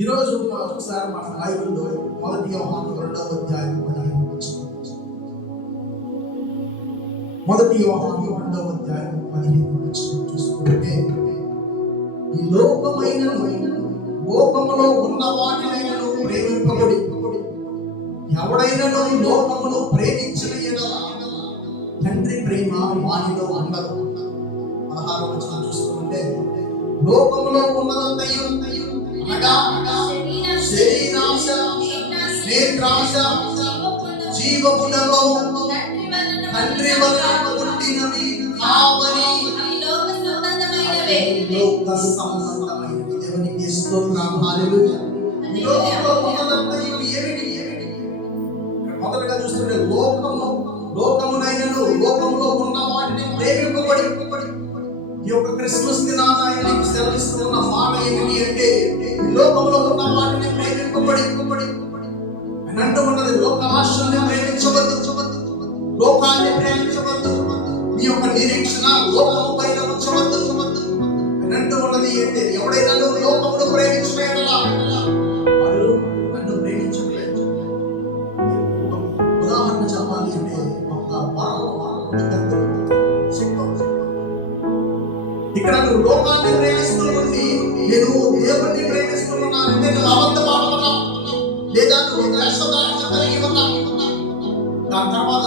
ఈరోజు ఒకసారి మన బైబిల్లో 1 యోహాను 2వ అధ్యాయం 15వ వచనం. 1 యోహాను 2వ అధ్యాయం 15వ వచనం చూసుకుంటే, ఈ లోకములో ఉన్న వాటినైనను ప్రేమింపబడి ఎవడైనను లోకమును ప్రేమించిన యెడల తండ్రి ప్రేమ వానిలో ఉండదు. 16వ వచనం చూసుకుంటే, లోకములో ఉన్నదంతయు అనగా శరీరాశ, నేత్రాశ, జీవపుడలో తండ్రి వలన పుట్టినవి కావని లోక సంబంధమైనవి. దేవునికి స్తోత్రం, హల్లెలూయా. లోకంలో ఉన్నదంతయు ఏమిటి? మొదటగా చూస్తుంటే లోకమునైనను లోకంలో ఉన్న వాటిని ప్రేమింపబడి. ఈ యొక్క క్రిస్మస్ దినాన ఆయన నీకు సెలవిస్తున్న మాట ఏమిటి అంటే, లోకంలో ఉన్న వాటిని ప్రేమింపబడి అని అంటూ ఉన్నది. లోక ఆశల్ని ప్రేమించవద్దు, లోకాన్ని ప్రేమించవద్దు, నీ యొక్క నిరీక్షణ లోకము పైన ఉంచవద్దు అని అంటూ ఉన్నది. అంటే ఎవడైనా లోకమును ప్రేమించలేదా వాడు నన్ను ప్రేమించలేదు. ఉదాహరణ చెప్పాలి అంటే, ఒక ఇక్కడ నువ్వు లోకాన్ని ప్రేమిస్తూ ఉండి నేను దేవుడిని ప్రేమిస్తున్నానంటే నువ్వు అబద్ధం ఆడుతున్నావు, లేదా నువ్వు వేషధారణ కలిగి ఉన్నావు. దాని తర్వాత